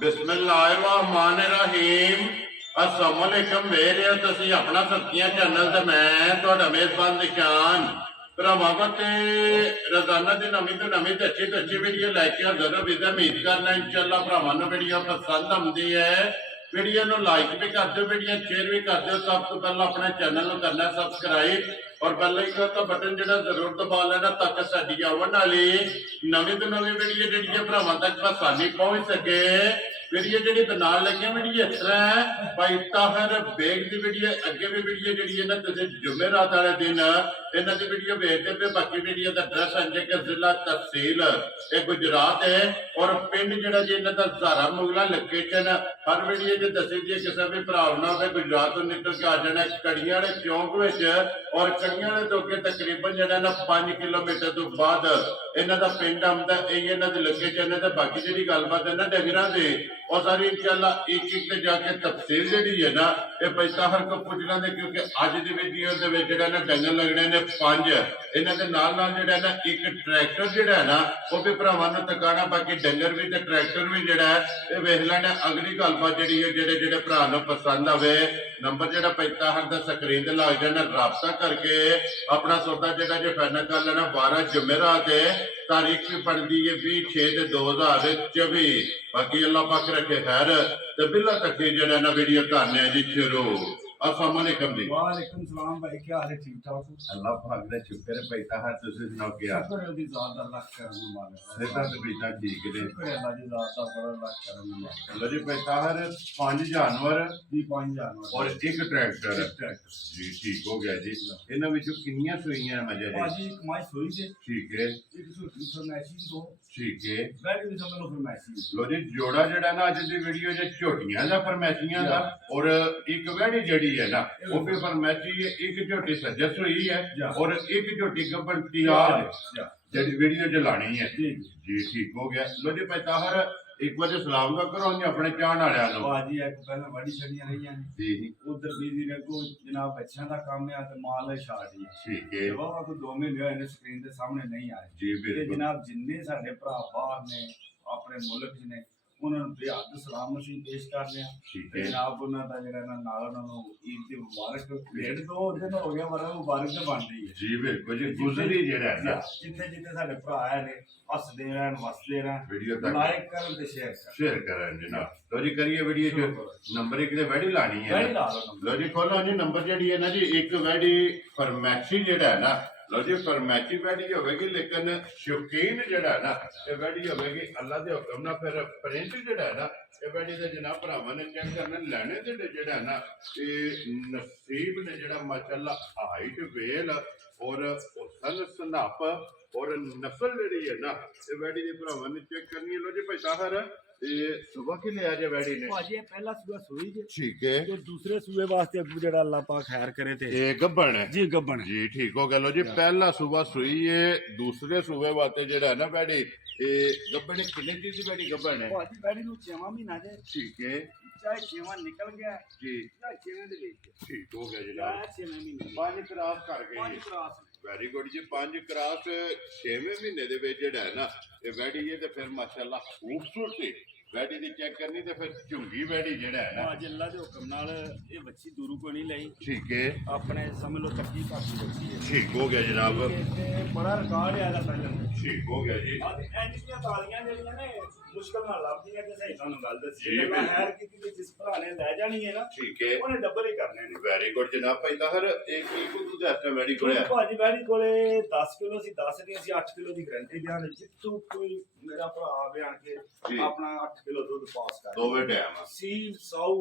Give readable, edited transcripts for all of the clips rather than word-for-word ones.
बिस्मिल्लाहिर्रहमानिर्रहीम। अस्सलाम वालेकुम वेरे तुसी अपना सब्जियां चैनल ते मैं तुहाडा मेजबान निशान भरावां ते रोजाना दी नवीं तो अच्छी वीडियो लैके हाजिर होई ते उम्मीद करना इंशाअल्लाह भरावां नूं वीडियो पसंद आउंदी है। वीडियो नूं लाइक भी कर दो, वीडियो शेयर भी कर दो। सब तो पहले अपने चैनल नूं करना सबसक्राइब और बेल आइकन का बटन जिहड़ा जरूर दबा लेना ताकि साडी आउण वाली नवीं तो नवीं वीडियो जिहड़ी भरावां तक आसानी पहुंच सके। वीडियो जी बनाने लगे वीडियो इस तरह है भाई ताहिर बेग की वीडियो अगे भी वीडियो जी है ना जुमेरात वाले दिन इन्हों की वीडियो भेजते पे। बाकी वीडियो का एड्रैस है कि जिला तहसील ये गुजरात है और पिंड जो जी इन्हों का झारा मुगला लोकेशन हर वीडियो जो दसी दी किसी भी भरा ना हो गुजरात तो निकल के आ जाना कड़ियां वाले चौंक और कड़ियां वाले तो अगे तकरीबन जो ना 5 किलोमीटर तो बाद इन्हों का पिंड आता यही इन्हों की लोकेशन है। बाकी जी गलबात है ना डंगरां की और सारी इंशाअल्लाह एक एक ते जाके तफसील जी है ना ये पैसा हर को पूछ लेंगे क्योंकि अज की वीडियो ना डंगर लगने ने 5 इन्हों के नाल जो ना एक ट्रैक्टर जोड़ा है ना वो भी भरावां नूं तकाना। बाकी डंगर भी तो ट्रैक्टर भी जोड़ा है ये वेख लेना। अगली गलबात जी है जेडे जेडे भरा नूं पसंद आवे नंबर जो पैसा हर का स्क्रीन से लग जाना राबता करके अपना सौदा जो जो फाइनल कर लेना। 12 जुमेरात है तारीख भी बनती है 20/6/2024। बाकी अल्लाह पाक रखे खैर तो बिल्ला तक जो ना वीडियो करने जी शुरू। अस्सलाम वालेकुम जी। वालेकुम सलाम भाई, क्या हाल है? ठीक ठाक? अल्लाह पाक दा शुक्र है भाई ताहर तुसी सुनाओ क्या शुक्र है दी जात दा, लख करम मालिक। सेहतां ते बेटा ठीक ने? शुक्र है अल्लाह दी जात दा, बड़ा लख करम मालिक। अल्लाह जी भाई ताहर 5 जानवर जी 5 जानवर और एक ट्रैक्टर ट्रैक्टर जी ठीक हो गया जी। इन्हां विचों कितनियां सूईयां मजे जी? भाजी एक माई सोई से ठीक है एक सूटी फरमैशी दो ठीक है। बैठ भी समझ लो फरमैशी लो जी जोड़ा जड़ा ना अज दी वीडियो च झोटियां दा फरमैशियां दा और एक वैड़ी जड़ी है ना वो भी फरमैशी है। एक झोटी सजस हुई है और एक झोटी गब्बन तैयार है जड़ी वीडियो च लानी है जी ठीक हो गया। लो जी भाई ताहर एक बार सलाम का करो अपने चाहने वालियां नूं। भाजी एक पहले बड़ी छड़ियां रही हैं जी उधर बीजी ने को जनाब बच्चों का काम है तो माल है शादी ठीक है। वाह को 2 महीने होए ने स्क्रीन के सामने नहीं आए जी ते बिल्कुल जनाब जिन्ने साडे भरा बाहर ने अपने मुल्क च ने उन्होंने बेहद सलाम मशीन पेश करने ठीक है। जनाब उन्होंने जरा नाल उन्होंने ईद की मुबारक डेढ़ 2 दिन हो गया वरा मुबारक तो बन रही है जी बिल्कुल जी गुजरी जेड़ा है ना जितने जितने साडे भरा आए ने हसदे रहन वसदे रहन वीडियो तक लाइक करन ते शेयर करें जनाब। लो जी करिए वीडियो जो नंबर 1 ते वैडी लानी है वैडी ला लो। लो जी खोलो जी नंबर जी है ना जी एक वैडी फरमैशी जेड़ा है ना लो जी फरमैशी वैडी होगी लेकिन शौकीन जेड़ा है ना ये वैडी होगी अल्लाह के हुक्म ना फिर प्रिंट जेड़ा है ना ये वैडी दे जनाब भरावां ने चेक करना लैने ते जेड़ा है ना ये नसीब ने जेड़ा माशाअल्लाह हाइट वेल और सन सनाप और नस्ल जेड़ी है ना ये वैडी दे भरावां ने चेक करनी है। लो जी भाई ताहर ये सुबह के लिए आज वैडी ने भाजी पहला सुबह सोई जे ठीक है ते दूसरे सुबह वास्ते जेड़ा अल्लाह पाक खैर करे थे ये गब्बन है जी गब्बन जी ठीक हो गया। लो जी पहला सुबह सुई है दूसरे सुबह वास्ते जेड़ा है ना बैडी ये गब्बन कितने चीज की बैडी गब्बन है? भाजी बैडी नु 6वां महीना जे ठीक है चाहे 6वां निकल गया जी चाहे 6वें दे विच ठीक हो गया जनाब। 6वें महीने 5 क्रॉस कर गए 5 क्रास वेरी गुड जी 5 क्रॉस 6वें महीने दे विच जेड़ा है ना ये बैडी है ते फिर माशाअल्लाह खूबसूरती वैडी दी चेक करनी ते फिर झुंगी वैडी जेड़ा है ना आज अल्लाह दे हुक्म नाल ये बच्ची दूरू को नहीं लई ठीक है अपने समझ लो तक्की काफी बच्ची है ठीक हो गया जनाब ते बड़ा रिकॉर्ड है दा पहले ठीक हो गया जी। आज एंडियां तालियां जेड़ियां ने मुश्किल नाल लभदियां जे सही तुहानू गल दस्सी जी, मैं हैर कीती कि जिस भरा ने ले जानी है ना ठीक है ਉਹਨੇ ਡਬਲ ਹੀ ਕਰਨੇ ਨੇ। वेरी गुड जनाब भाई ताहर एक की को दूध है वैडी को है ਭਾਜੀ ਬੈੜੀ ਕੋਲੇ 10 ਕਿਲੋ ਸੀ 10 ਨਹੀਂ ਅਸੀਂ 8 ਕਿਲੋ ਦੀ ਗਰੰਟੀ ਦਿਆਂਗੇ ਜਿੱਥੋਂ ਕੋਈ ਮੇਰਾ ਭਰਾ ਆਵੇ ਆਣ ਕੇ ਜੀ। ਆਪਣਾ 8 ਕਿਲੋ ਦੁੱਧ ਪਾਸ ਕਰ दोवे टाइम ਸੀਲ ਸਾਊ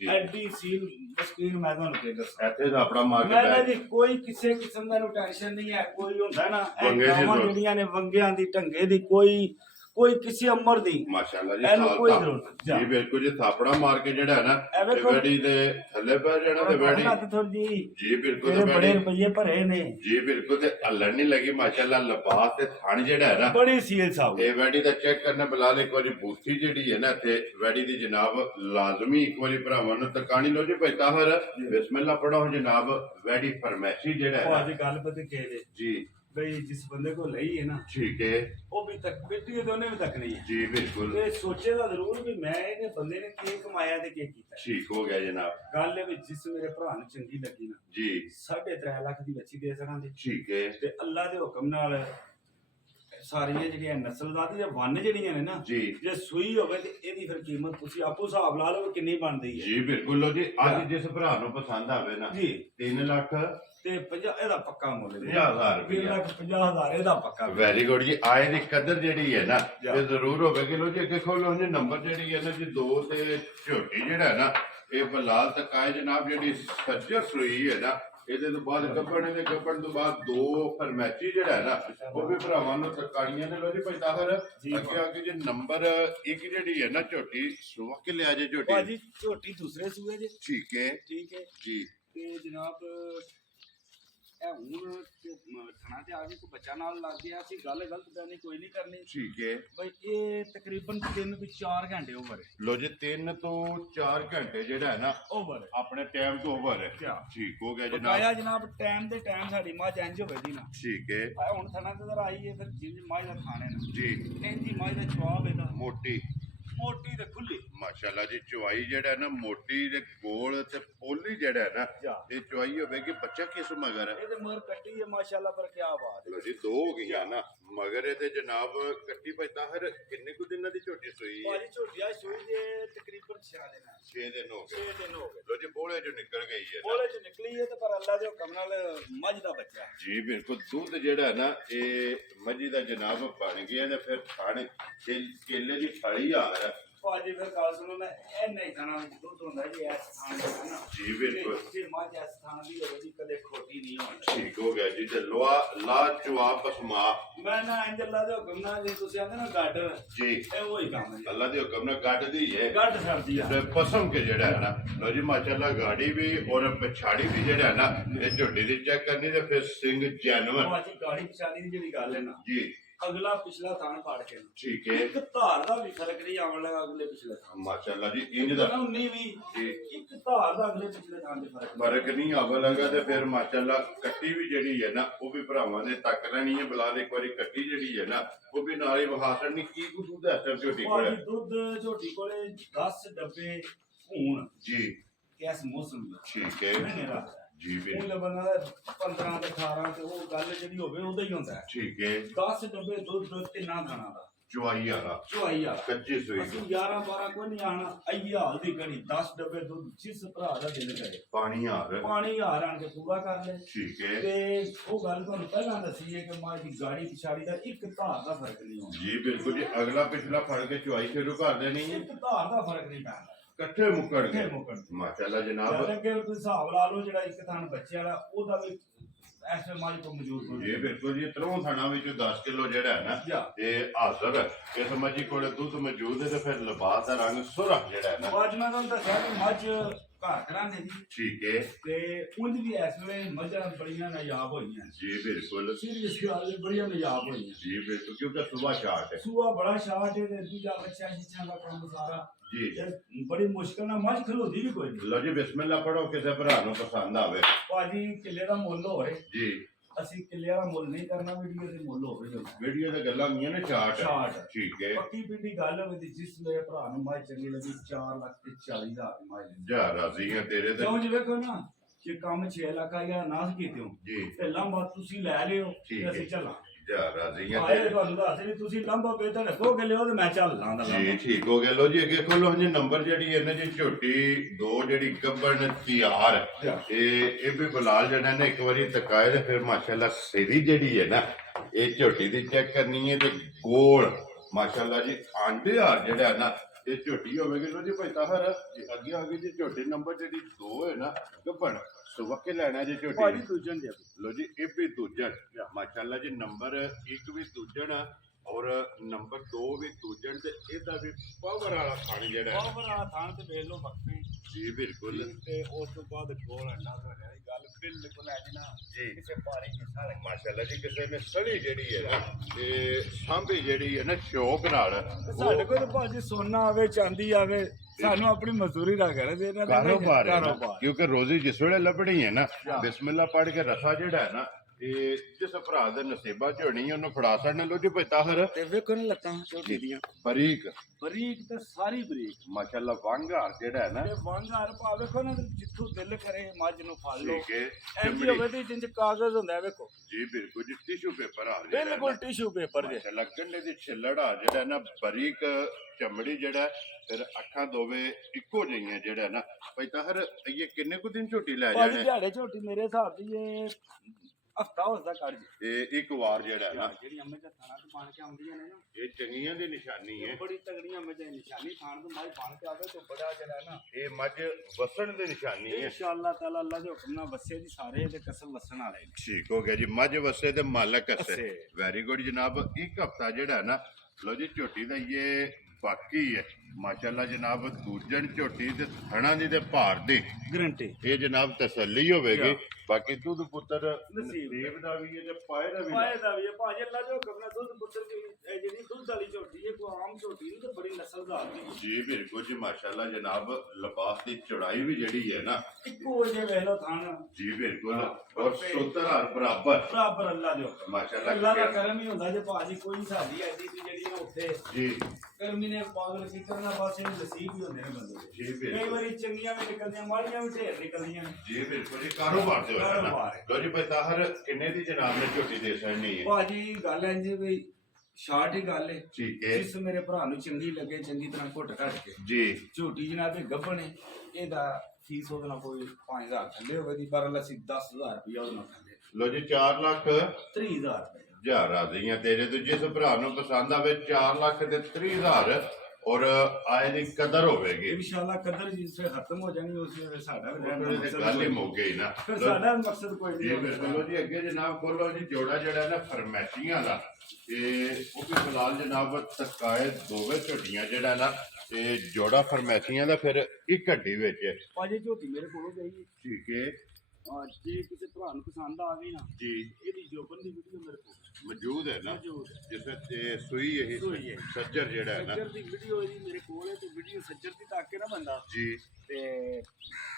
ਜੀ। ਐਡੀ ਸੀਲ ਮਸਕੀਨ ਮੈਂ ਤੁਹਾਨੂੰ ਕੀ ਦੱਸਾਂ ਇੱਥੇ ਦਾ ਆਪਣਾ ਮੈਂ ਮਾਰਕੀਟ ਨਾ ਹੈ ਜੀ ਕੋਈ ਕਿਸੇ ਕਿਸਮ ਦਾ ਨੂੰ ਟੈਨਸ਼ਨ ਨਹੀਂ ਹੈ। ਕੋਈ ਹੁੰਦਾ ਨਾ ਇਹ ਵੰਗੇ ਦੀ ਗਾਵਾਂ ਜ਼ਰੂਰਤ। ਜਿਹੜੀਆਂ ਨੇ ਵੰਗਿਆਂ ਦੀ ਢੰਗੇ ਦੀ ਕੋਈ ਕਿਸੇ ਅਮਰ ਦੀ ਮਾਸ਼ਾਅੱਲਾ ਜੀ ਇਹਨੂੰ ਸਾਲ ਕੋਈ ਤਾਂ ਜ਼ਰੂਰਤ ਜੀ ਬਿਲਕੁਲ ਜੀ ਥਾਪੜਾ ਮਾਰ ਕੇ ਜਿਹੜਾ ਹੈ ਨਾ ਇਹ ਤੇ ਵੇਖੋ। ਵੈਡੀ ਦੇ ਥੱਲੇ ਪੈ ਜਾਣਾ ਤੇ ਵੈਡੀ ਥੋੜੀ ਜੀ ਜੀ ਬਿਲਕੁਲ ਤੇਰੇ ਤੇ ਬੜੇ ਵੈਡੀ ਰੁਪਏ ਭਰੇ ਨੇ ਜੀ ਬਿਲकुल ਤੇ ਹੱਲਣ ਨਹੀਂ ਲੱਗੀ ਮਾਸ਼ਾਅੱਲਾ ਲਿਬਾਸ ਤੇ ਥਣ ਜਿਹੜਾ ਹੈ ਨਾ ਬੜੀ ਸੀਲ ਸਾਊ ਇਹ ਵੈਡੀ ਦਾ ਚੈੱਕ ਕਰਨਾ ਬਿਲਾਲ ਇੱਕ ਵਾਰੀ ਬੂਥੀ ਜਿਹੜੀ ਹੈ ਨਾ ਤੇ ਵੈਡੀ ਦੀ ਜਨਾਬ ਲਾਜ਼ਮੀ ਇੱਕ ਵਾਰੀ ਭਰਾਵਾਂ ਨੂੰ ਤਕਾਣੀ ਲੋ ਜੀ ਭਾਈ ਤਾਹਰ ਬਿਸਮਿਲ੍ਲਾ ਪੜੋ ਜਨਾਬ ਵੈਡੀ ਫਰਮੈਸ਼ੀ ਜਿਹੜਾ ਹੈ ਭਾਜੀ ਗੱਲ ਪਤਾ ਕੀ ਜੇ ਜੀ भाई जिस बंदे को लई है ना ठीक है वो भी तक बेटी है तो उन्हें भी तक नहीं है जी बिल्कुल ते सोचेगा जरूर भी मैं इन्हें बंदे ने की कमाया ते की कीता ठीक हो गया जनाब गल है भी जिस मेरे भरा ने चंगी लगी ना जी 3.5 लाख ਦੀ ਬੱਚੀ ਦੇ ਸਕਾਂਗੇ ठीक है ਤੇ ਅੱਲਾ ਦੇ ਹੁਕਮ ਨਾਲ ਸਾਰੀਆਂ ਜਿਹੜੀਆਂ ਨਸਲਜ਼ਾਤ ਜਾਂ ਵੰਨ ਜਿਹੜੀਆਂ ਨੇ ਨਾ जी ਜੇ ਸੂਈ ਹੋਵੇ ਤੇ ਇਹਦੀ ਫਿਰ ਕੀਮਤ ਤੁਸੀਂ ਆਪੋ ਹਿਸਾਬ ਲਾ ਲਓ ਕਿੰਨੀ ਬਣਦੀ ਹੈ ਜੀ ਬਿਲਕੁਲ ਲੋ ਜੀ ਅੱਜ ਜਿਸ ਭਰਾ ਨੂੰ ਪਸੰਦ ਆਵੇ ਨਾ ਜੀ 3 ਲੱਖ ਤੇ 50 ਇਹਦਾ ਪੱਕਾ ਮੁੱਲ ਹੈ 50,000 3 ਰੁਪਇਆ ਲੱਖ 50,000 ਇਹਦਾ ਪੱਕਾ ਵੈਰੀ ਗੁੱਡ ਜੀ ਆਏ ਦੀ ਕਦਰ ਜਿਹੜੀ ਹੈ ਨਾ ਜਾ। ਇਹ ਜ਼ਰੂਰ ਹੋਵੇਗੀ ਲੋ ਜੀ ਅੱਗੇ ਖੋਲੋ ਜੀ ਨੰਬਰ ਜਿਹੜੀ ਹੈ ਨਾ ਜੀ 2 ਤੇ ਝੋਟੀ ਜਿਹੜਾ ਹੈ ਨਾ ਇਹ ਬਲਾਲ ਤੱਕ ਆਏ ਜਨਾਬ ਜਿਹੜੀ ਸੱਜਰ ਸੂਈ ਹੈ ਨਾ ਇਹਦੇ ਤੋਂ ਬਾਅਦ ਗੱਬਣ ਦੇ ਗੱਬਣ ਤੋਂ ਬਾਅਦ 2 ਫਰਮੈਚੀ ਜਿਹੜਾ ਹੈ ਨਾ ਉਹ ਵੀ ਭਰਾਵਾਂ ਨੂੰ ਤਕਾਲੀਆਂ ਨੇ ਲੋ ਜੀ ਪੈਦਾਹਰ ਜੀ। ਅੱਗੇ ਆ ਕੇ ਜੇ ਨੰਬਰ 1 ਜਿਹੜੀ ਹੈ ਨਾ ਝੋਟੀ ਸੁਵਾ ਕੇ ਲਿਆ ਜੇ ਝੋਟੀ ਭਾਜੀ ਝੋਟੀ ਦੂਸਰੇ ਸੂਏ ਜੇ ਠੀਕ ਹੈ ਠੀਕ ਹੈ ਜੀ ਤੇ ਜਨਾਬ ਇਹ ਹੁਣ ਥਣਾ ਤੇ ਆ ਕੇ ਕੋਈ ਬੱਚਾ ਨਾਲ ਲੱਗ ਗਿਆ ਸੀ ਗੱਲ ਗਲਤ ਬੈਣੀ ਕੋਈ ਨਹੀਂ ਕਰਨੀ ਠੀਕ ਹੈ ਬਈ ਇਹ ਤਕਰੀਬਨ 3 ਤੋਂ 4 ਘੰਟੇ ਓਵਰ ਹੈ ਲੋ ਜੀ 3 ਤੋਂ 4 ਘੰਟੇ ਜਿਹੜਾ ਹੈ ਨਾ ਓਵਰ ਹੈ ਆਪਣੇ ਟਾਈਮ ਤੋਂ ਓਵਰ ਹੈ ਕਿਆ? ਠੀਕ ਹੋ ਗਿਆ ਜਨਾਬ ਬਕਾਇਆ ਜਨਾਬ ਟਾਈਮ ਦੇ ਟਾਈਮ ਸਾਡੀ ਮੱਝ ਇੰਜ ਹੋਵੇ ਦੀ ਨਾ ਠੀਕ ਹੈ ਆ ਹੁਣ ਥਣਾ ਤੇ ਜ਼ਰਾ ਆਈ ਹੈ ਫਿਰ ਜਿੰਜ ਮੱਝ ਦਾ ਖਾਣੇ ਨਾ ਜੀ ਇੰਜੀ ਮੱਝ ਦਾ ਜਵਾਬ ਇਹਦਾ ਮੋਟੀ ਮੋਟੀ ਤੇ ਖੁੱਲੀ ਮਾਸ਼ਾਅੱਲਾ ਜੀ ਚੁਆਈ ਜਿਹੜਾ ਹੈ ਨਾ ਮੋਟੀ ਦੇ ਗੋਲ ਤੇ ਪੋਲੀ ਜਿਹੜਾ ਹੈ ਨਾ ਜਾ ਇਹ ਚੁਆਈ ਹੋਵੇਗੀ ਬੱਚਾ ਕਿਸ ਮਗਰ ਹੈ ਇਹਦੇ ਮਗਰ ਕੱਟੀ ਹੈ ਮਾਸ਼ਾਅੱਲਾ ਪਰ ਕੀ ਬਾਤ ਲੋ ਜੀ 2 ਹੋ ਗਈਆਂ ਨਾ ਮਗਰ ਇਹਦੇ ਜਨਾਬ ਕੱਟੀ ਪੈਦਾਹਰ ਕਿੰਨੇ ਕੁ ਦਿਨਾਂ ਦੀ ਝੋਟੀ ਸੂਈ ਹੈ ਭਾਜੀ ਝੋਟੀਆਂ ਸੂਈ ਦੇ ਤਕਰੀਬਨ 6 ਦਿਨ 6 ਦਿਨ ਹੋ ਗਏ 6 ਦਿਨ ਹੋ ਗਏ ਲੋ ਜੀ ਬੋਲੇ ਜੋ ਨਿਕਲ ਗਈ ਹੈ ਨਾ। ਬੋਲੇ ਚ ਨਿਕਲੀ ਹੈ ਤੇ ਪਰ ਅੱਲਾ ਦੇ ਹੁਕਮ ਨਾਲ ਮੱਝ ਦਾ ਬੱਚਾ ਹੈ। ਜੀ ਬਿਲਕੁਲ ਦੁੱਧ ਜਿਹੜਾ ਹੈ ਨਾ ਇਹ ਮੱਝੀ ਦਾ ਜਨਾਬ ਬਣ ਗਿਆ ਤੇ ਫਿਰ ਖਾਣੇ ਕੇਲੇ ਦੀ ਥਾਲੀ ਆ ਰਿਹਾ ਭਾਜੀ ਫਿਰ ਗੱਲ ਸੁਣੋ ਨਾ ਇਹ ਨਹੀਂ ਖਾਣਾ ਦੁੱਧ ਹੁੰਦਾ ਜੀ ਇਸ ਥਾਂ ਦਾ ਨਾ ਜੀ ਬਿਲਕੁਲ ਜੇ ਮੱਝ ਇਸ ਥਾਂ ਦੀ ਹੋਵੇ ਜੀ ਕਦੇ ਖੋਟੀ ਨਹੀਂ ਹੋਣੀ ਠੀਕ ਹੋ ਗਿਆ ਜੀ ਤੇ ਲੋਆ ਲਾ ਜਵਾਬ ਪਸਮਾ ਮੈਂ ਨਾ ਇੰਜ ਅੱਲਾ ਦੇ ਹੁਕਮ ਨਾਲ ਜੇ ਤੁਸੀਂ ਆਂਦੇ ਨਾ ਗਾਡਰ ਜੀ ਇਹ ਉਹੀ ਕੰਮ ਹੈ ਜੀ। ਅੱਲਾ ਦੇ ਹੁਕਮ ਨਾਲ ਕੱਢਦੀ ਹੈ ਗੱਡ ਛੱਡਦੀ ਆ ਤੇ ਪਸਮ ਕੇ ਜਿਹੜਾ ਹੈ ਨਾ ਲੋ ਜੀ ਮਾਸ਼ਾਅੱਲਾ ਗਾੜੀ ਵੀ ਔਰ ਪਛਾੜੀ ਵੀ ਜਿਹੜਾ ਹੈ ਨਾ ਇਹ ਝੋਟੀ ਦੀ ਚੈੱਕ ਕਰਨੀ ਤੇ ਫਿਰ ਸਿੰਘ ਜੈਨੂਅਨ ਭਾਜੀ ਗਾੜੀ ਪਛਾਣੀ ਦੀ ਜਿਹੜੀ ਗੱਲ ਹੈ ਨਾ ਜੀ ਅਗਲਾ ਪਿਛਲਾ ਥਾਂ ਪਾੜ ਕੇ ਨਾ ਠੀਕ ਹੈ ਇੱਕ ਧਾਰ ਦਾ ਵੀ ਫਰਕ ਨਹੀਂ ਆਉਣ ਲੱਗਾ ਅਗਲੇ ਪਿਛਲੇ ਥਾਂ ਮਾਸ਼ਾਅੱਲਾ ਜੀ ਇੰਜ ਦਾ 19 ਵੀ ਜੀ ਇੱਕ ਧਾਰ ਦਾ ਅਗਲੇ ਪਿਛਲੇ ਥਾਂ ਦੇ ਫਰਕ ਫਰਕ ਨਹੀਂ ਆਵਾ ਲਗਾ ਤੇ ਫਿਰ ਮਾਸ਼ਾਅੱਲਾ ਕੱਟੀ ਵੀ ਜਿਹੜੀ ਹੈ ਨਾ ਉਹ ਵੀ ਭਰਾਵਾਂ ਨੇ ਤੱਕ ਲੈਣੀ ਹੈ ਬਲਾਲ ਇੱਕ ਵਾਰੀ ਕੱਟੀ ਜਿਹੜੀ ਹੈ ਨਾ ਉਹ ਵੀ ਨਾਲ ਹੀ ਵਹਾਸਣ ਨਹੀਂ ਕੀ ਕੁਝ ਦੁੱਧ ਹੈ ਸਰ ਝੋਟੀ ਕੋਲ ਭਾਜੀ ਦੁੱਧ ਝੋਟੀ ਕੋਲੇ 10 ਡੱਬੇ ਹੁਣ ਜੀ ਕਿਸ ਮੌਸਮ ਦਾ ਠੀਕ ਹੈ ਮਹੀਨੇ ਦਾ ਜੀ ਵੀ ਉਹ ਲਬਨਾ 15 ਤੇ 18 ਤੇ ਉਹ ਗੱਲ ਜਿਹੜੀ ਹੋਵੇ ਉਹਦਾ ਹੀ ਹੁੰਦਾ ਹੈ ਠੀਕ ਹੈ 10 ਡੱਬੇ ਦੁੱਧ ਤਿੰਨਾਂ ਖਾਣਾ ਦਾ ਚੁਆਈ ਵਾਲਾ ਚੁਆਈ ਆ ਕੱਚੀ ਸੂਈ ਅਸੀਂ 11 12 ਕੋਈ ਨਹੀਂ ਆਣਾ ਅਈ ਹਾਲ ਦੀ ਕਣੀ 10 ਡੱਬੇ ਦੁੱਧ ਜਿਸ ਭਰਾ ਦਾ ਦਿਲ ਕਰੇ ਪਾਣੀ ਹਾਰ ਪਾਣੀ ਹਾਰ ਆਣ ਕੇ ਪੂਰਾ ਕਰ ਲੈ ਠੀਕ ਹੈ ਤੇ ਉਹ ਗੱਲ ਤੁਹਾਨੂੰ ਪਹਿਲਾਂ ਦੱਸੀ ਹੈ ਕਿ ਮਾਂ ਦੀ ਗਾੜੀ ਪਿਛਾੜੀ ਦਾ ਇੱਕ ਧਾਰ ਦਾ ਫਰਕ ਨਹੀਂ ਹੁੰਦਾ ਜੀ ਬਿਲਕੁਲ ਜੀ ਅਗਲਾ ਪਿਛਲਾ ਫੜ ਕੇ ਚੁਆਈ ਸ਼ੁਰੂ ਕਰ ਦੇਣੀ ਹੈ ਇੱਕ ਧਾਰ ਦਾ ਫਰਕ ਨਹੀਂ ਪੈਂਦਾ ਇਕੱਠੇ ਮੁੱਕੜ ਕਿੱਥੇ ਗਏ ਮੁੱਕਣ ਮਾਸ਼ਾਅੱਲਾ ਜਨਾਬ ਜਦ ਅੱਗੇ ਤੁਸੀਂ ਹਿਸਾਬ ਲਾ ਲਓ ਜਿਹੜਾ ਇੱਕ ਥਾਂ ਬੱਚੇ ਵਾਲਾ ਉਹਦਾ ਵੀ ਐਸੇ ਮਾਲੀ ਕੋ ਮੌਜੂਦ ਹੋ ਜੀ ਬਿਲਕੁਲ ਜੀ ਤਰੋਂ ਥਾਣਾ ਵਿੱਚ 10 ਕਿਲੋ ਜਿਹੜਾ ਹੈ ਨਾ ਜਾ ਇਹ ਹਾਜ਼ਰ ਹੈ ਇਸ ਮੱਝੀ ਕੋਲੇ ਦੁੱਧ ਮੌਜੂਦ ਹੈ ਤੇ ਫਿਰ ਲਿਬਾਸ ਦਾ ਰੰਗ ਸੁਰਖ ਜਿਹੜਾ ਹੈ ਨਾ ਅੱਜ ਮੈਂ ਤੁਹਾਨੂੰ ਦੱਸਿਆ ਕਿ ਮੱਝ ਘਰ ਕਰਾਂਗੇ ਜੀ ਠੀਕ ਹੈ ਤੇ ਉਂਝ ਵੀ ਇਸ ਵੇਲੇ ਮੱਝਾਂ ਬੜੀਆਂ ਨਾਯਾਬ ਹੋਈਆਂ ਜੀ ਬਿਲਕੁਲ ਸੀਰੀਅਸ ਗੱਲ ਹੈ, ਬੜੀਆਂ ਨਾਯਾਬ ਹੋਈਆਂ ਜੀ ਬਿਲਕੁਲ ਕਿਉਂਕਿ ਸੁਬਾ ਸ਼ਾਟ ਹੈ ਸੂਆ ਬੜਾ ਸ਼ਾਟ ਹੈ ਤੇ ਦੂਜਾ ਬੱਚਾ ਸ਼ਿਚਾਂ ਦਾ ਕੰਮ ਸਾਰਾ ਜੀ ਤੇ ਬੜੀ ਮੁਸ਼ਕਲ ਨਾਲ ਮੱਝ ਖਲੋਦੀ ਵੀ ਕੋਈ ਨਹੀਂ ਲੋ ਜੀ ਬਿਸਮਿਲ੍ਲਾ ਪੜੋ ਕਿਸੇ ਭਰਾ ਨੂੰ ਪਸੰਦ ਆਵੇ ਭਾਜੀ ਕਿੱਲੇ ਦਾ ਮੁੱਲ ਹੋਵੇ ਜੀ ਅਸੀਂ ਕਿੱਲੇ ਵਾਲਾ ਮੁੱਲ ਨਹੀਂ ਕਰਨਾ ਵੀਡੀਓ ਦੇ ਮੁੱਲ ਹੋਵੇ ਜੋ ਵੀਡੀਓ ਤੇ ਗੱਲਾਂ ਹੁੰਦੀਆਂ ਨੇ ਸ਼ਾਟ ਸ਼ਾਟ ਠੀਕ ਹੈ ਪੱਕੀ ਪਿੰਡੀ ਗੱਲ ਹੋਵੇ ਤੇ ਜਿਸ ਮੇਰੇ ਭਰਾ ਨੂੰ ਮੱਝ ਚੰਗੀ ਲੱਗੀ 4,40,000 ਦੀ ਮੱਝ ਲੈਂਦੀ। ਜਾ ਰਾਜ਼ੀ ਹੈ ਤੇਰੇ ਤੇ ਕਿਉਂ ਜੀ ਵੇਖੋ ਨਾ ਜੇ ਕੰਮ 6 ਲੱਖ ਆ ਗਿਆ ਨਾਸ ਕੀਤੇ ਹੋ ਜੀ ਤੇ ਲੰਬਾ ਤੁਸੀਂ ਲੈ ਲਿਓ ਠੀਕ ਤੇ ਹੈ। ਅਸੀਂ ਚੱਲਾਂ ਜਾ ਰਾਜ਼ੀ ਹੈ ਆਏ ਤੇਰੇ ਤੁਹਾਨੂੰ ਦੱਸ ਵੀ ਤੁਸੀਂ ਲੰਬਾ ਪੇਤਾ ਰੱਖੋ ਕਿ ਲਿਓ ਤੇ ਮੈਂ ਚੱਲ ਲਾਂਦਾ ਜੀ ਠੀਕ ਹੋ ਗਿਆ ਲੋ ਜੀ ਅੱਗੇ ਖੋਲੋ ਜੀ ਨੰਬਰ ਜਿਹੜੀ ਹੈ ਨਾ ਜੀ ਝੋਟੀ 2 ਜਿਹੜੀ ਗੱਬਣ ਤਿਆਰ ਇਹ ਵੀ ਬਲਾਲ ਜਿਹੜਾ ਨੇ ਇੱਕ ਵਾਰੀ ਤਕਾਏ ਤੇ ਫਿਰ ਮਾਸ਼ਾਅੱਲਾ ਸੇਰੀ ਜਿਹੜੀ ਹੈ ਨਾ ਇਹ ਝੋਟੀ ਦੀ ਚੈੱਕ ਕਰਨੀ ਹੈ ਤੇ ਗੋਲ ਮਾਸ਼ਾਅੱਲਾ ਜੀ ਆਂਡੇ ਹਾਰ ਜਿਹੜਾ ਹੈ ਨਾ ਇਹ ਝੋਟੀ ਹੋਵੇਗੀ ਲੋ ਜੀ ਪੈਤਾਹਰ ਅੱਗੇ ਆ ਗਈ ਜੀ ਝੋਟੀ ਨੰਬਰ ਜਿਹੜੀ 2 ਹੈ ਨਾ ਗੱਬਣ ਸੁਵਕੇ ਲੈਣਾ ਜੀ ਝੋਟੀ ਭਾਜੀ ਦੂਜਨ ਦੇ ਲੋ ਜੀ ਇਹ ਵੀ ਦੂਜਣ ਮਾਸ਼ਾਅੱਲਾ ਜੀ ਨੰਬਰ 1 ਵੀ ਦੂਜਣ ਔਰ ਨੰਬਰ 2 ਵੀ ਦੂਜਣ ਤੇ ਇਹਦਾ ਵੀ ਪਾਵਰ ਵਾਲਾ ਖਾਣ ਜਿਹੜਾ ਹੈ ਪਾਵਰ ਵਾਲਾ ਥਾਂ ਤੇ ਵੇਖ ਲਓ ਬੱਕਰੀ ਜੀ ਬਿਲਕੁਲ ਤੇ ਉਸ ਤੋਂ ਬਾਅਦ ਗੋਲ ਅੰਡਾ ਹੋਇਆ ਇਹ ਗੱਲ ਬਿਲਕੁਲ ਹੈ ਜੀ ਨਾ ਜੀ ਕਿਸੇ ਪਾਰੀ ਕਿਸਾ ਲੱਗ ਮਾਸ਼ਾਅੱਲਾ ਜੀ ਕਿਸੇ ਨੇ ਸੜੀ ਜਿਹੜੀ ਹੈ ਨਾ ਤੇ ਸਾਂਭੀ ਜਿਹੜੀ ਹੈ ਨਾ ਸ਼ੌਕ ਨਾਲ ਸਾਡੇ ਕੋਲ ਤਾਂ ਭਾਜੀ ਸੋਨਾ ਆਵੇ ਚਾਂਦੀ ਆਵੇ ਸਾਨੂੰ ਆਪਣੀ ਮਜ਼ਦੂਰੀ ਦਾ ਕਹਿਣਾ ਦੇ ਇਹਨਾਂ ਕਾਰੋਬਾਰ ਹੈ ਨਾ, ਕਿਉਂਕਿ ਰੋਜ਼ੀ ਜਿਸ ਵੇਲੇ ਲੱਭਣੀ ਹੈ ਨਾ ਹਾਂ। ਬਿਸਮਿਲ੍ਲਾ ਪੜ੍ਹ ਕੇ ਰਸਾ ਜਿਹੜਾ ਹੈ ਨਾ ਇਹ ਜਿਸ ਭਰਾ ਦੇ ਨਸੀਬਾਂ ਚ ਹੋਣੀ ਉਹਨੂੰ ਫੜਾ ਛੱਡਣਾ ਲੋ ਜੀ ਤਾਹਰ ਤੇ ਵੇਖੋ ਨਾ ਲੱਤਾਂ ਝੋਟੀ ਦੀਆਂ ਬਰੀਕ ਬਰੀਕ ਤੇ ਸਾਰੀ ਬਰੀਕ ਮਾਸ਼ਾਅੱਲਾ ਵਾਂਗਾਰ ਜਿਹੜਾ ਹੈ ਨਾ ਤੇ ਵਾਂਗਾਰ ਪਾ ਵੇਖੋ ਨਾ ਜਿੱਥੋਂ ਦਿਲ ਕਰੇ ਮੱਝ ਨੂੰ ਫੜ ਲਓ ਠੀਕ ਹੈ ਐਂਜੀ ਹੋਵੇ ਤੇ ਜਿੰਜ ਕਾਗਜ਼ ਹੁੰਦਾ ਵੇਖੋ ਜੀ ਬਿਲਕੁਲ ਜੀ ਟਿਸ਼ੂ ਪੇਪਰ ਆ ਬਿਲਕੁਲ ਟਿਸ਼ੂ ਪੇਪਰ ਜੇ ਮਾਸ਼ਾਅੱਲਾ ਗੰਢੇ ਦੀ ਛਿੱਲੜ ਆ ਜਿਹੜਾ ਨਾ ਬਰੀਕ ਚਮੜੀ ਜਿਹੜਾ ਫਿਰ ਅੱਖਾਂ ਦੋਵੇਂ ਇੱਕੋ ਜਿਹੀਆਂ ਜਿਹੜਾ ਨਾ ਭਾਈ ਤਾਹਰ ਇਹ ਕਿੰਨੇ ਕੁ ਦਿਨ ਝੋਟੀ ਲੈ ਪੰਜ ਜਾਣੇ ਦਿਹਾੜੇ ਝੋਟੀ ਮੇਰੇ ਹਿਸਾਬ ਦੀ ਇਹ ਹਫਤਾ ਹੋਸਦਾ ਕੱਢ ਜੇ ਇਹ ਇੱਕ ਵਾਰ ਜਿਹੜਾ ਹੈ ਨਾ ਜਿਹੜੀਆਂ ਮੇਜਾ ਥਾਣਾ ਤੋਂ ਬਣ ਕੇ ਆਉਂਦੀਆਂ ਨੇ ਨਾ ਇਹ ਚੰਗੀਆਂ ਦੀ ਨਿਸ਼ਾਨੀ ਹੈ ਬੜੀ ਤਗੜੀਆਂ ਮੇਜਾ ਨਿਸ਼ਾਨੀ ਥਾਣ ਤੋਂ ਮਾਈ ਬਣ ਕੇ ਆਵੇ ਤੇ ਬੜਾ ਜਿਹੜਾ ਨਾ ਇਹ ਮੱਝ ਵਸਣ ਦੀ ਨਿਸ਼ਾਨੀ ਹੈ ਇਨਸ਼ਾਅੱਲਾ ਤਾਲਾ ਅੱਲਾ ਦੇ ਹੁਕਮ ਨਾਲ ਵਸੇ ਦੀ ਸਾਰੇ ਤੇ ਕਸਮ ਵਸਣ ਵਾਲੇ ਨੇ ਠੀਕ ਹੋ ਗਿਆ ਜੀ ਮੱਝ ਵਸੇ ਤੇ ਮਾਲਕ ਹਸੇ ਹੱਸੇ। ਵੈਰੀ ਗੁੱਡ ਜਨਾਬ ਇੱਕ ਹਫਤਾ ਜਿਹੜਾ ਨਾ ਲੋ ਜੀ ਝੋਟੀ ਦਾ ਇਹ ਬਾਕੀ ਹੈ ਮਾਸ਼ਾਅੱਲਾ ਜਨਾਬ ਦੂਜਣ ਝੋਟੀ ਤੇ ਥਣਾ ਦੀ ਤੇ ਭਾਰ ਦੀ ਗਰੰਟੀ ਇਹ ਜਨਾਬ ਤਸੱਲੀ ਹੋਵੇਗੀ Yeah. ਬਾਕੀ ਦੁੱਧ ਪੁੱਤਰ ਨਸੀਬ ਨਸੀਬ ਦਾ ਵੀ ਹੈ ਤੇ ਪਾਏ ਦਾ ਵੀ ਹੈ। ਪਾਏ ਦਾ ਵੀ ਭਾਜੀ ਅੱਲਾ ਦੇ ਹੁਕਮ ਨਾਲ ਦੁੱਧ ਪੁੱਤਰ ਦੀ ਇਹ ਜਿਹੜੀ ਦੁੱਧ ਵਾਲੀ ਝੋਟੀ ਹੈ ਕੋਈ ਆਮ ਝੋਟੀ ਨਹੀਂ ਤੇ ਬੜੀ ਨਸਲਦਾਰ ਦੀ ਜੀ ਬਿਲਕੁਲ ਜੀ ਮਾਸ਼ਾਅੱਲਾ ਜਨਾਬ ਲਿਬਾਸ ਦੀ ਚੌੜਾਈ ਵੀ ਜਿਹੜੀ ਹੈ ਨਾ ਇੱਕੋ ਜੇ ਵੇਖ ਲੋ ਥਾਣ ਜੀ ਬਿਲਕੁਲ ਔਰ ਸੁਤਰ ਹਰ ਬਰਾਬਰ ਬਰਾਬਰ ਅੱਲਾ ਦੇ ਹੁਕਮ ਮਾਸ਼ਾਅੱਲਾ ਅੱਲਾ ਦਾ ਕਰਮ ਹੀ ਹੁੰਦਾ ਜੇ ਭਾਜੀ ਕੋਈ ਸਾਡੀ ਐਡੀ ਸੀ ਜਿਹੜੀ ਨਾ ਉੱਥੇ ਜੀ ਕਰਮੀ ਨੇ ਪਾਗਲ ਕੀ ਕਰਨਾ ਬਸ ਇਹ ਨਸੀਬ ਹੀ ਹੁੰਦੇ ਨੇ ਬੰਦੇ ਦੇ ਜੀ ਕਈ ਬਿਲਕੁਲ ਵਾਰੀ ਚੰਗੀਆਂ ਵੀ ਨਿਕਲਦੀਆਂ ਮਾੜੀਆਂ ਵੀ ਢੇਰ ਨਿਕਲਦੀਆਂ ਨੇ ਜੀ ਬਿਲਕੁਲ ਜੀ ਕਾਰੋਬਾਰ ਤੇ ਹੋਇਆ ਨਾ ਕਾਰੋਬਾਰ ਹੈ। ਲੋ ਜੀ ਭਾਈ ਤਾਹਰ ਕਿੰਨੇ ਦੀ ਜਨਾਬ ਨੇ ਝੋਟੀ ਦੇ ਸਕਣੀ ਹੈ ਭਾਜੀ ਗੱਲ ਐ ਜੀ ਵੀ ਸ਼ਾਰਟ ਹੀ ਗੱਲ ਹੈ ਠੀਕ ਹੈ ਜਿਸ ਮੇਰੇ ਭਰਾ ਨੂੰ ਚੰਗੀ ਲੱਗੇ ਚੰਗੀ ਤਰ੍ਹਾਂ ਘੁੱਟ ਘੱਟ ਕੇ ਜੀ ਝੋਟੀ ਜਨਾਬ ਇਹ ਗੱਭਣ ਹੈ ਇਹਦਾ ਫੀਸ ਉਹਦੇ ਨਾਲ ਕੋਈ 5000 ਥੱਲੇ ਹੋਵੇ ਦੀ ਪਰ ਅਸੀਂ 10000 ਰੁਪਇਆ ਉਹਦੇ ਨਾਲ ਥੱਲੇ ਲੋ ਜੀ 4 ਲੱਖ 30000 ਰੁਪਇਆ ਹਜ਼ਾਰ ਆ ਗਈਆਂ ਤੇਰੇ ਤੋਂ ਜਿਸ ਭਰਾ ਨੂੰ ਪਸੰਦ ਆਵੇ 4 ਲੱਖ ਤੇ 30,000 ਔਰ ਆਏ ਦੀ ਕਦਰ ਹੋਵੇਗੀ ਇਨਸ਼ਾਅੱਲਾ ਕਦਰ ਜਿਸ ਵੇ ਖਤਮ ਹੋ ਜਾਣੀ ਉਸ ਵੇ ਸਾਡਾ ਵੀ ਰਹਿਣ ਦਾ ਉਹਦੇ ਮਕਸਦ ਗੱਲ ਹੀ ਕੋਈ ਮੁੱਕ ਗਈ ਨਾ ਫਿਰ ਸਾਡਾ ਮਕਸਦ ਕੋਈ ਜੀ ਨਹੀਂ ਬਿਲਕੁਲ ਜੀ ਅੱਗੇ ਜਨਾਬ ਖੋਲੋ ਜੀ ਜੋੜਾ ਜਿਹੜਾ ਨਾ ਫਰਮੈਸ਼ੀਆਂ ਦਾ ਤੇ ਉਹ ਵੀ ਫਿਲਹਾਲ ਜਨਾਬ ਤਕਾਏ ਦੋਵੇਂ ਝੋਟੀਆਂ ਜਿਹੜਾ ਨਾ ਤੇ ਜੋੜਾ ਫਰਮੈਸ਼ੀਆਂ ਦਾ ਫਿਰ ਇੱਕ ਹੱਡੀ ਵਿੱਚ ਹੈ। ਭਾਜੀ ਝੋਟੀ ਮੇਰੇ ਕੋਲੋਂ ਗਈ ਠੀਕ ਹੈ ਜੇ ਕਿਸੇ ਭਰਾ ਨੂੰ ਪਸੰਦ ਆ ਗਈ ਨਾ ਜੀ ਇਹਦੀ ਜੋਬਨ ਦੀ ਵੀਡੀਓ ਮੇਰੇ ਕੋਲ ਮੌਜੂਦ ਹੈ ਨਾ ਮੌਜੂਦ ਹੈ। ਜਿਸ ਤੇ ਸੂਈ ਇਹ ਸੂਈ ਹੈ। ਸੱਜਰ ਜਿਹੜਾ ਹੈ ਨਾ ਸੱਜਰ ਦੀ ਵੀਡੀਓ ਇਹਦੀ ਮੇਰੇ ਕੋਲ ਹੈ ਤੇ ਵੀਡੀਓ ਸੱਜਰ ਦੀ ਤੱਕ ਕੇ ਨਾ ਬੰਦਾ ਜੀ ਤੇ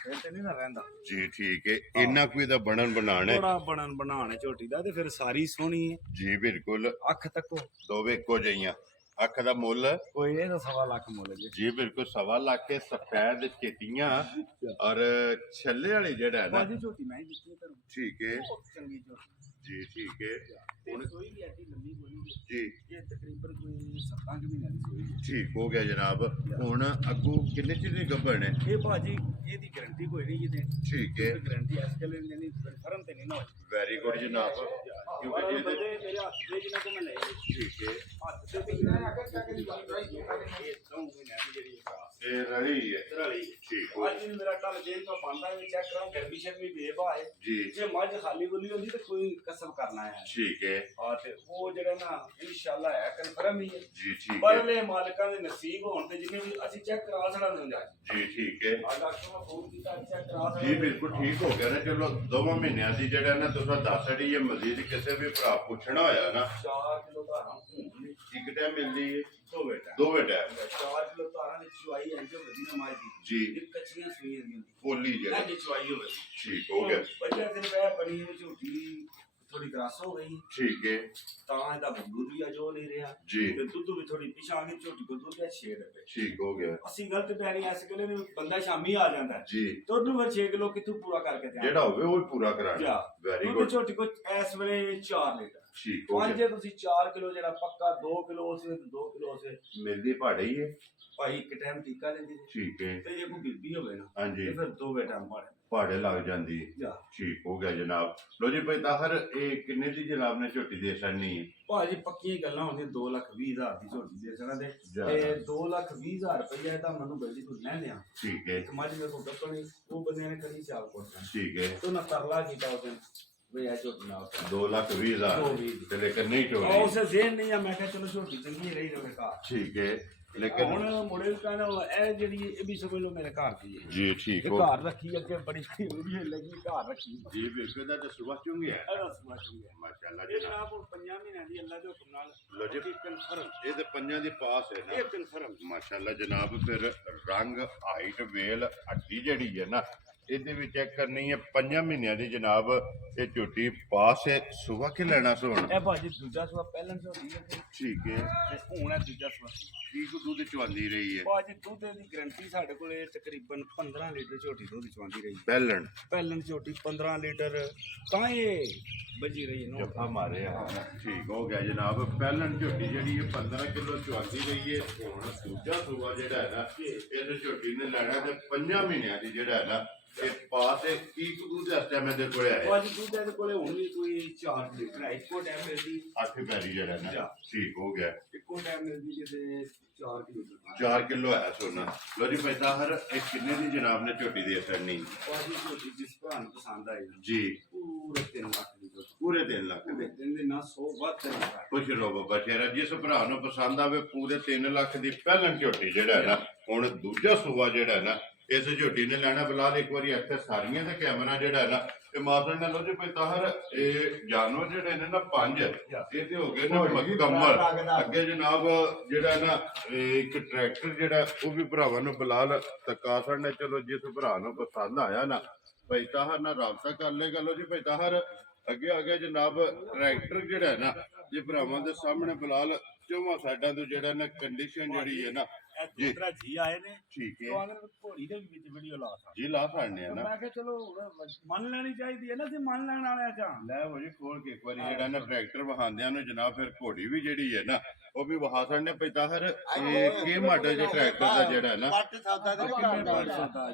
ਫਿਰ ਤੇ ਨਹੀਂ ਨਾ ਰਹਿੰਦਾ ਜੀ ਠੀਕ ਹੈ ਇੰਨਾ ਕੋਈ ਦਾ ਬਣਨ ਬਣਾਣਾ ਹੈ। ਥੋੜਾ ਬਣਾਉਣ ਝੋਟੀ ਦਾ ਤੇ ਫਿਰ ਸਾਰੀ ਸੋਹਣੀ ਹੈ ਜੀ ਬਿਲਕੁਲ ਅੱਖ ਤੱਕੋ ਦੋਵੇਂ ਇੱਕੋ ਜਿਹੀਆਂ ਅੱਖ ਦਾ ਮੁੱਲ ਕੋਈ ਇਹ ਤਾਂ 1.5 ਲੱਖ ਮੁੱਲ ਜੀ ਜੀ ਬਿਲਕੁਲ 1.5 ਲੱਖ ਕੇ ਸਫੈਦ ਚਿੱਟੀਆਂ ਔਰ ਛੱਲੇ ਵਾਲੀ ਜਿਹੜਾ ਹੈ ਨਾ ਬਾਜੀ ਝੋਟੀ ਮੈਂ ਹੀ ਦਿੱਤੀ ਤੁਹਾਨੂੰ ਠੀਕ ਹੈ ਬਹੁਤ ਚੰਗੀ ਝੋਟੀ ਜੀ ਠੀਕ ਹੈ ਤੇ ਸੋਈ ਵੀ ਐਡੀ ਲੰਮੀ ਬੋਲੀ ਜੀ ਇਹ ਤਕਰੀਬਨ ਕੋਈ 7 ਮਹੀਨਿਆਂ ਦੀ ਸੋਈ ਹੈ ਠੀਕ ਹੋ ਗਿਆ ਜਨਾਬ ਹੁਣ ਅੱਗੂ ਕਿੰਨੇ ਚਿਰ ਦੀ ਗੱਭਣ ਹੈ ਇਹ ਬਾਜੀ ਇਹਦੀ ਗਾਰੰਟੀ ਕੋਈ ਨਹੀਂ ਜਿਹਦੇ ਠੀਕ ਹੈ ਗਾਰੰਟੀ ਇਸ ਗੱਲ ਨਹੀਂ ਕਨਫਰਮ ਤੇ ਨਹੀਂ ਨਾ ਹੋਈ ਵੈਰੀ ਗੁੱਡ ਜਨਾਬ ਕਿਉਂਕਿ ਪਰ ਜਿਹਦੇ ਬੰਦੇ ਮੇਰੇ ਹੱਥ ਦੇ ਜਿਨ੍ਹਾਂ ਤੋਂ ਮੈਂ ਲਈ ਠੀਕ ਹੈ ਹੱਥ ਦੇ ਤੇ ਇਹਨਾਂ ਆਖਿਆ ਚੱਕ ਦੀ ਗੱਲ ਕਰਾਈ ਇਹ 2 ਮਹੀਨਿਆਂ ਦੀ ਜਿਹੜੀ ਹੈ ਇਹ ਰਲੀ ਹੈ ਰਲੀ ਠੀਕ ਹੋ ਅੱਜ ਵੀ ਮੇਰਾ ਕੱਲ ਜੇਲ੍ਹ ਤੋਂ ਬੰਦਾ ਵੀ ਚੈੱਕ ਕਰਾਂ ਗਰਮੀ ਸ਼ਰਮੀ ਬੇਬਾ ਹੈ ਜੀ ਜੇ ਮੱਝ ਖਾਲੀ ਬੁੱਲੀ ਹੁੰਦੀ ਤੇ ਕੋਈ ਕਸਮ ਕਰਨਾ ਹੈ ਠੀਕ ਹੈ ਆ ਤੇ ਉਹ ਜਿਹੜਾ ਨਾ ਇਨਸ਼ਾਅੱਲਾ ਹੈ ਕਨਫਰਮ ਹੀ ਹੈ ਜੀ ਠੀਕ ਹੈ ਪਰਲੇ ਮਾਲਕਾਂ ਦੇ ਨਸੀਬ ਹੋਣ ਤੇ ਜਿੰਨੇ ਵੀ ਅਸੀਂ ਚੈੱਕ ਕਰਾ ਸਕਦਾ ਨਹੀਂ ਜਾ ਜੀ ਠੀਕ ਹੈ ਆ ਡਾਕਟਰ ਨੂੰ ਫੋਨ ਕੀਤਾ ਚੈੱਕ ਕਰਾ ਸਕਦਾ ਜੀ ਬਿਲਕੁਲ ਠੀਕ ਹੋ ਗਿਆ ਨਾ ਚਲੋ 2 ਮਹੀਨਿਆਂ ਦੀ ਜਿਹੜਾ ਨਾ ਤੁਸੀਂ ਦੱਸ ਰਹੀ ਹੈ ਮਜ਼ੀਦ ਕਿਸੇ ਵੀ ਭਰਾ ਪੁੱਛਣਾ ਹੋਇਆ ਨਾ 4 ਕਿਲੋ ਧਾਰਾਂ ਹੋਣਗੇ ਇੱਕ ਟਾਈਮ ਮਿਲਦੀ ਹੈ ਦੋ ਬੇਟਾ ਦੋਵੇਂ ਟਾਈਮ 4 ਕਿਲੋ ਧਾਰਾਂ ਦੀ ਚੁਆਈ ਐਂ ਜੋ ਵਧੀਆ ਮਾਈ ਦੀ ਜੀ ਇਹ ਕੱਚੀਆਂ ਸੂਈਆਂ ਦੀਆਂ ਪੋਲੀ ਇਹ ਜਿਹੜਾ ਦੀ ਚੁਆਈ ਹੋਵੇ ਠੀਕ ਹੋ ਗਿਆ ਬੱਚਾ ਦਿਨ ਪੈ ਪਣੀ ਨੂੰ ਝੂਠੀ ਥੋੜੀ ਗਰਾਸ ਹੋ ਗਈ ਠੀਕ ਹੈ ਤਾਂ ਇਹਦਾ ਦੁੱਧ ਵੀ ਆ ਜੋ ਨਹੀਂ ਰਿਹਾ ਜੀ ਤੇ ਦੁੱਧ ਵੀ ਥੋੜੀ ਪਿਛਾ ਆ ਗਈ ਝੋਟੀ ਕੋ ਦੁੱਧ ਹੈ 6 ਰੁਪਏ ਠੀਕ ਹੋ ਗਿਆ ਅਸੀਂ ਗਲਤ ਪੈਣੀ ਐਸ ਗੱਲੇ ਨੇ ਬੰਦਾ ਸ਼ਾਮੀ ਆ ਜਾਂਦਾ ਹੈ। ਜੀ ਤੇ ਉਹਨੂੰ ਫਿਰ 6 ਕਿਲੋ ਕਿੱਥੋਂ ਪੂਰਾ ਕਰਕੇ ਦਿਆਂ ਜਿਹੜਾ ਹੋਵੇ ਉਹ ਹੀ ਪੂਰਾ ਕਰਾਣਾ ਜਾ ਵੈਰੀ ਦੁੱਧ ਗੁੱਡ ਝੋਟੀ ਕੋ ਇਸ ਵੇਲੇ 4 ਲੀਟਰ ਠੀਕ ਹੋ ਪੰਜ ਗਿਆ ਜੇ ਤੁਸੀਂ 4 ਕਿਲੋ ਜਿਹੜਾ ਪੱਕਾ 2 ਕਿਲੋ ਉਸੇ 2 ਕਿਲੋ ਉਸੇ ਮਿਲਦੀ ਭਾੜੇ ਹੀ ਹੈ ਭਾਈ ਇੱਕ ਟਾਈਮ ਟੀਕਾ ਲੈਂਦੀ ਸੀ ਠੀਕ ਹੈ ਤੇ ਜੇ ਕੋਈ ਬੀਬੀ ਹੋਵੇ ਨਾ ਹਾਂਜੀ ਤੇ ਫਿਰ 2 ਟਾਈਮ ਪਾੜੇ ਭਾੜੇ ਲੱਗ ਜਾਂਦੀ ਹੈ ਜਾ ਠੀਕ ਹੋ ਗਿਆ ਜਨਾਬ ਲੋ ਜੀ ਭਾਈ ਤਾਹਰ ਇਹ ਕਿੰਨੇ ਦੀ ਜਨਾਬ ਨੇ ਝੋਟੀ ਦੇ ਸਕਣੀ ਹੈ ਭਾਜੀ ਪੱਕੀਆਂ ਗੱਲਾਂ ਹੁੰਦੀਆਂ 2,20,000 ਦੀ ਝੋਟੀ ਦੇ ਸਕਣਾ ਤੇ ਜਾ। 2,20,000 ਰੁਪਏ ਤਾਂ ਮੈਨੂੰ ਗੱਡੀ ਤੋਂ ਲੈ ਲਿਆ ਠੀਕ ਹੈ ਇੱਕ ਮੱਝ ਮੇਰੇ ਕੋਲ ਗੱਪਣੀ ਉਹ ਬੰਦੇ ਨੇ ਕਦੀ ਚਾਲ ਕੋਟਾਂ ਠੀਕ ਹੈ ਤੋਂ ਨਾ ਤਰਲਾ ਕੀਤਾ ਉਹਨੇ ਵੀ ਇਹ ਝੋਟੀ ਨਾਲ 2,20,000 2,20,000 ਤੇ ਲੇਕਿਨ ਨਹੀਂ ਆ ਚੋਰੀ ਉਸੇ ਜ਼ੇਨ ਨਹੀਂ ਆ ਮੈਂ ਕਿਹਾ ਚਲੋ ਝੋਟੀ ਚੰਗੀ ਰਹੀ ਰਵੇ ਘਰ ਠੀਕ ਹੈ ਲੇਕਿਨ ਹੁਣ ਮੁੰਡੇ ਨੂੰ ਕਹਿੰਦਾ ਇਹ ਜਿਹੜੀ ਇਹ ਵੀ ਸਮਝ ਲਓ ਮੇਰੇ ਘਰ ਦੀ ਹੈ ਜੀ ਠੀਕ ਤੇ ਹੋ ਘਰ ਰੱਖੀ ਅੱਗੇ ਬੜੀ ਵਧੀਆ ਲੱਗੀ ਘਰ ਰੱਖੀ ਜੀ ਬਿਲਕੁਲ ਦਾ ਤੇ ਸੁਬਹ ਚੁੰਗੀ ਹੈ ਇਹਦਾ ਸਮਾਂ ਚੰਗਾ ਮਾਸ਼ਾਅੱਲਾ ਇਹ ਜਨਾਬ ਜਨਾਬ 5 ਮਹੀਨਿਆਂ ਦੀ ਅੱਲਾ ਦੇ ਹੁਕਮ ਨਾਲ ਲੋ ਜੀ ਕਨਫਰਮ ਇਹ ਤੇ ਪੰਜਾਂ ਦੀ ਪਾਸ ਹੈ ਨਾ ਇਹ ਕਨਫਰਮ ਮਾਸ਼ਾਅੱਲਾ ਜਨਾਬ ਫਿਰ ਰੰਗ ਹਾਈਟ ਵੇਲ ਹੱਡੀ ਜਿਹੜੀ ਹੈ ਨਾ ਇਹਦੇ ਵਿੱਚ ਚੈੱਕ ਕਰਨੀ ਹੈ 5 ਮਹੀਨਿਆਂ ਦੀ ਜਨਾਬ ਇਹ ਝੋਟੀ ਪਾਸ ਹੈ ਸੁਬਾ ਕੇ ਲੈਣਾ ਸੋਣ ਇਹ ਭਾਜੀ ਦੂਜਾ ਸਵਾ ਪਹਿਲਾਂ ਝੋਟੀ ਹੈ ਠੀਕ ਹੈ ਤੇ ਹੁਣ ਹੈ ਦੂਜਾ ਸਵਾ ਕੀ ਕੁ ਦੁੱਧ ਚਵਾਉਂਦੀ ਰਹੀ ਹੈ ਭਾਜੀ ਦੁੱਧ ਦੀ ਗਰੰਟੀ ਸਾਡੇ ਕੋਲੇ ਤਕਰੀਬਨ 15 ਲੀਟਰ ਝੋਟੀ ਦੁੱਧ ਚਵਾਉਂਦੀ ਰਹੀ ਪਹਿਲਣ ਪਹਿਲਾਂ ਝੋਟੀ 15 ਲੀਟਰ ਤਾਂ ਇਹ ਬਜੀ ਰਹੀ ਹੈ ਜੱਫਾ ਮਾਰੇ ਆ ਠੀਕ ਹੋ ਗਿਆ ਜਨਾਬ ਪਹਿਲਣ ਝੋਟੀ ਜਿਹੜੀ ਹੈ 15 ਕਿਲੋ ਚਵਾਉਂਦੀ ਰਹੀ ਹੈ ਹੁਣ ਦੂਜਾ ਸੂਆ ਜਿਹੜਾ ਹੈ ਨਾ ਇਹ ਝੋਟੀ ਨੇ ਲੈਣਾ ਤੇ 5 ਮਹੀਨਿਆਂ ਦੀ ਜਿਹੜਾ ਹੈ ਨਾ ਇਹ ਪਾਸ ਹੈ ਕੀ ਕੁ ਦੁੱਧ ਇਸ ਟਾਈਮ ਇਹਦੇ ਕੋਲੇ ਆਇਆ ਭਾਜੀ ਦੁੱਧ ਇਹਦੇ ਕੋਲੇ ਹੁਣ ਵੀ ਕੋਈ 4 ਲੀਟਰ ਹੈ ਇੱਕੋ ਟਾਈਮ ਮਿਲਦੀ 8 ਪੈਰੀ ਜਿਹੜਾ ਹੈ ਨਾ ਠੀਕ ਹੋ ਗਿਆ ਇੱਕੋ ਟਾਈਮ ਮਿਲਦੀ ਜਿਹਦੇ 4 ਕਿਲੋ 4 ਕਿਲੋ ਹੈ ਸੋਨਾ ਲੋ ਜੀ ਪੈਦਾ ਹਰ ਇਹ ਕਿੰਨੇ ਦੀ ਜਨਾਬ ਨੇ ਝੋਟੀ ਦੇ ਅਸਰਨੀ ਭਾਜੀ ਝੋਟੀ ਜਿਸ ਭਰਾ ਨੂੰ ਪਸੰਦ ਆਏ ਜੀ ਪੂਰੇ 3 ਲੱਖ ਦੀ ਦੁੱਧ ਪੂਰੇ 3 ਲੱਖ ਦੇ ਦਿਨ ਦੇ ਨਾ 100 ਵੱਧ ਤੇ ਨਾ ਖੁਸ਼ ਰਹੋ ਬਾਬਾ ਸ਼ੇਰਾ ਜਿਸ ਭਰਾ ਨੂੰ ਪਸੰਦ ਆਵੇ ਪੂਰੇ 3 ਲੱਖ ਦੀ ਪਹਿਲਣ ਝੋਟੀ ਜਿਹੜਾ ਹੈ ਨਾ ਹੁਣ ਦੂਜਾ ਸੂਆ ਜਿਹੜਾ ਹੈ ਨਾ ਇਸ ਝੋਟੀ ਨੇ ਲੈਣਾ ਬਲਾਲ ਇੱਕ ਵਾਰੀ ਇੱਥੇ ਸਾਰੀਆਂ ਦਾ ਕੈਮਰਾ ਜਿਹੜਾ ਹੈ ਨਾ ਇਹ ਮਾਸਟਰ ਨੇ ਲੋ ਜੀ ਪੈਦਾ ਇਹ ਜਾਨਵਰ ਜਿਹੜੇ ਨੇ ਨਾ 5 ਇਹ ਤੇ ਹੋ ਗਏ ਨਾ ਮੁਕੰਮਲ ਅੱਗੇ ਜਨਾਬ ਜਿਹੜਾ ਨਾ ਇੱਕ ਟਰੈਕਟਰ ਜਿਹੜਾ ਉਹ ਵੀ ਭਰਾਵਾਂ ਨੂੰ ਬਲਾਲ ਤਕਾਸਰ ਨੇ ਚਲੋ ਜਿਸ ਭਰਾ ਨੂੰ ਪਸੰਦ ਆਇਆ ਨਾ ਪੈਦਾ ਨਾਲ ਰਾਬਤਾ ਕਰ ਲੇਗਾ ਲੋ ਜੀ ਪੈਦਾ ਅੱਗੇ ਜਨਾਬ ਟਰੈਕਟਰ ਜਿਹੜਾ ਹੈ ਨਾ ਜੇ ਭਰਾਵਾਂ ਦੇ ਸਾਹਮਣੇ ਬਲਾਲ ਚੌਵਾਂ ਸਾਈਡਾਂ ਤੋਂ ਜਿਹੜਾ ਨਾ ਕੰਡੀਸ਼ਨ ਜਿਹੜੀ ਹੈ ਨਾ ਇਹ ਦੂਸਰਾ ਜੀ ਆਏ ਨੇ ਠੀਕ ਹੈ ਉਹ ਅਗਰ ਘੋੜੀ ਦੇ ਵਿੱਚ ਵੀਡੀਓ ਲਾ ਸਕਦਾ ਜੀ ਲਾ ਸਕਦੇ ਆ ਨਾ ਮੈਂ ਕਿਹਾ ਚਲੋ ਮੰਨ ਲੈਣੀ ਚਾਹੀਦੀ ਹੈ ਨਾ ਅਸੀਂ ਮੰਨ ਲੈਣ ਵਾਲਿਆਂ ਚ ਲੈ ਹੋ ਜੀ ਖੋਲ ਕੇ ਇੱਕ ਵਾਰੀ ਜਿਹੜਾ ਨਾ ਟਰੈਕਟਰ ਵਹਾਉਂਦਿਆਂ ਨੂੰ ਜਨਾਬ ਫਿਰ ਘੋੜੀ ਵੀ ਜਿਹੜੀ ਹੈ ਨਾ ਉਹ ਵੀ ਵਹਾ ਸਕਦੇ ਪੈਦਾਹਰ ਇਹ ਕੀ ਮਾਡਲ ਦੇ ਟਰੈਕਟਰ ਦਾ ਜਿਹੜਾ ਹੈ ਨਾ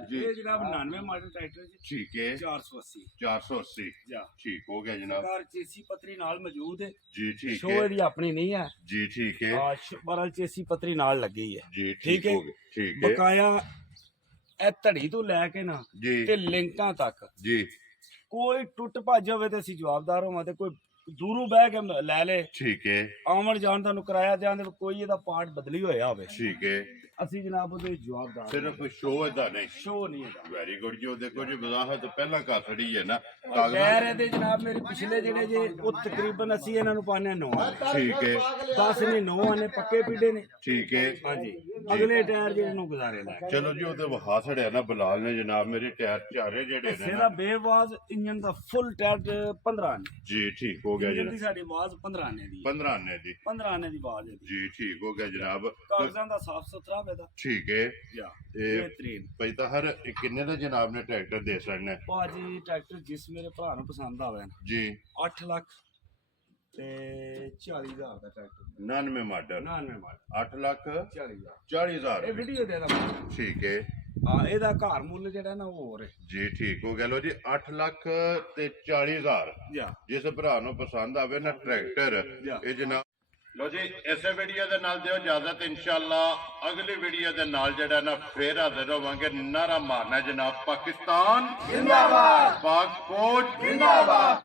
ਜੀ ਇਹ ਜਨਾਬ 99 ਮਾਡਲ ਟਰੈਕਟਰ ਜੀ ਠੀਕ ਹੈ 480 480 ਜਾ ਠੀਕ ਹੋ ਗਿਆ ਜਨਾਬ ਕਾਰ ਚੇਸੀ ਪਤਰੀ ਨਾਲ ਮੌਜੂਦ ਹੈ ਜੀ ਠੀਕ ਸ਼ੋ ਹੈ ਇਹਦੀ ਆਪਣੀ ਨਹੀਂ ਹੈ ਜੀ ਠੀਕ ਹੈ ਬਰਲ ਚੇਸੀ ਪਤਰੀ ਨਾਲ ਲੱਗੀ ਹੈ ਜੀ ਠੀਕ ਠੀਕ ਹੈ ਹੋ ਗਿਆ ਠੀਕ ਹੈ ਬਕਾਇਆ ਇਹ ਧੜੀ ਤੋਂ ਲੈ ਕੇ ਨਾ ਜੀ ਤੇ ਲਿੰਕਾਂ ਤੱਕ ਜੀ ਕੋਈ ਟੁੱਟ ਭੱਜ ਹੋਵੇ ਤੇ ਅਸੀਂ ਜਵਾਬਦਾਰ ਹੋਵਾਂ ਤੇ ਕੋਈ ਦੂਰੋਂ ਬਹਿ ਕੇ ਲੈ ਲੇ ਠੀਕ ਹੈ ਆਉਣ ਜਾਣ ਤੁਹਾਨੂੰ ਕਿਰਾਇਆ ਦਿਆਂ ਦੇ ਕੋਈ ਇਹਦਾ ਪਾਰਟ ਬਦਲੀ ਹੋਇਆ ਹੋਵੇ ਠੀਕ ਹੈ ਅਸੀਂ ਜਨਾਬ ਉਹਦੇ ਜਵਾਬਦਾਰ ਸਿਰਫ ਸ਼ੋਅ ਦਾ ਨਹੀਂ ਸ਼ੋ ਨਹੀਂ ਹੈਗਾ ਵੈਰੀ ਗੁੱਡ ਜੀ ਉਹ ਦੇਖੋ ਜੀ ਵਜ਼ਾਹਤ ਪਹਿਲਾਂ ਕਰ ਛੜੀ ਹੈ ਨਾ ਗੈਰ ਇਹਦੇ ਜਨਾਬ ਮੇਰੇ ਪਿਛਲੇ ਜਿਹੜੇ ਜੇ ਉਹ ਤਕਰੀਬਨ ਅਸੀਂ ਇਹਨਾਂ ਨੂੰ ਪਾਣੇ 9 ਠੀਕ ਹੈ 10 ਨੇ 9 ਨੇ ਪੱਕੇ ਪੀੜੇ ਨੇ ਠੀਕ ਹੈ ਹਾਂਜੀ ਅਗਲੇ ਟਾਇਰ ਜਿਹੜੇ ਨੂੰ ਗੁਜ਼ਾਰੇ ਲੈ ਚਲੋ ਜੀ ਉਹ ਤੇ ਵਹਾ ਛੜਿਆ ਨਾ ਬਲਾਲ ਨੇ ਜਨਾਬ ਮੇਰੇ ਟਾਇਰ ਚਾਰੇ ਜਿਹੜੇ ਨੇ ਸਿਰਾ ਨਾ ਬੇਵਾਜ਼ ਇੰਜਨ ਦਾ ਫੁੱਲ ਟਾਇਰ 15 ਨੇ ਜੀ ਠੀਕ ਹੋ ਗਿਆ ਇੰਜਨ ਜੀ ਦੀ ਸਾਡੀ ਆਵਾਜ਼ 15 ਨੇ ਦੀ 15 ਆਨੇ ਦੀ 15 ਨੇ ਦੀ ਆਵਾਜ਼ ਹੈ ਜੀ ਠੀਕ ਹੋ ਗਿਆ ਜਨਾਬ ਕਾਗਜ਼ਾਂ ਦਾ ਸਾਫ ਸੁਥਰਾ ਬੇਦਾ ਠੀਕ ਹੈ ਜਾ ਇਹ ਬਿਹਤਰੀਨ ਭਾਈ ਤਾਂ ਹਰ ਕਿੰਨੇ ਦਾ ਜਨਾਬ ਨੇ ਟਰੈਕਟਰ ਦੇ ਸਕਣਾ ਭਾਜੀ ਟਰੈਕਟਰ ਜਿਸ ਮੇਰੇ ਭਰਾ ਨੂੰ ਪਸੰਦ ਆਵੇ ਨਾ ਜੀ 8 ਲੱਖ ਤੇ 40000 ਦਾ ਟਰੈਕਟਰ 99 ਮਾਡਲ 99 ਮਾਡਲ 8 ਲੱਖ 40000 40,000 ਇਹ ਵੀਡੀਓ ਦੇ ਦਾ ਠੀਕ ਹੈ ਹਾਂ ਇਹਦਾ ਘਰ ਮੁੱਲ ਜਿਹੜਾ ਨਾ ਉਹ ਹੋਰ ਹੈ ਜੀ ਠੀਕ ਹੋ ਗਿਆ ਲੋ ਜੀ 8 ਲੱਖ ਤੇ 40,000 ਜਾ ਜਿਸ ਭਰਾ ਨੂੰ ਪਸੰਦ ਆਵੇ ਨਾ ਟਰੈਕਟਰ ਇਹ ਜਨਾਬ ਲੋ ਜੀ ਇਸੇ ਵੀਡੀਓ ਦੇ ਨਾਲ ਦਿਓ ਇਜਾਜ਼ਤ ਇਨਸ਼ਾਅੱਲਾ ਅਗਲੀ ਵੀਡੀਓ ਦੇ ਨਾਲ ਜਿਹੜਾ ਨਾ ਫੇਰ ਹਾਜ਼ਰ ਹੋਵਾਂਗੇ ਨਾਰਾ ਮਾਰਨਾ ਜਨਾਬ ਪਾਕਿਸਤਾਨ ਜਿੰਦਾਬਾਦ ਪਾਕ ਫੌਜ ਜਿੰਦਾਬਾਦ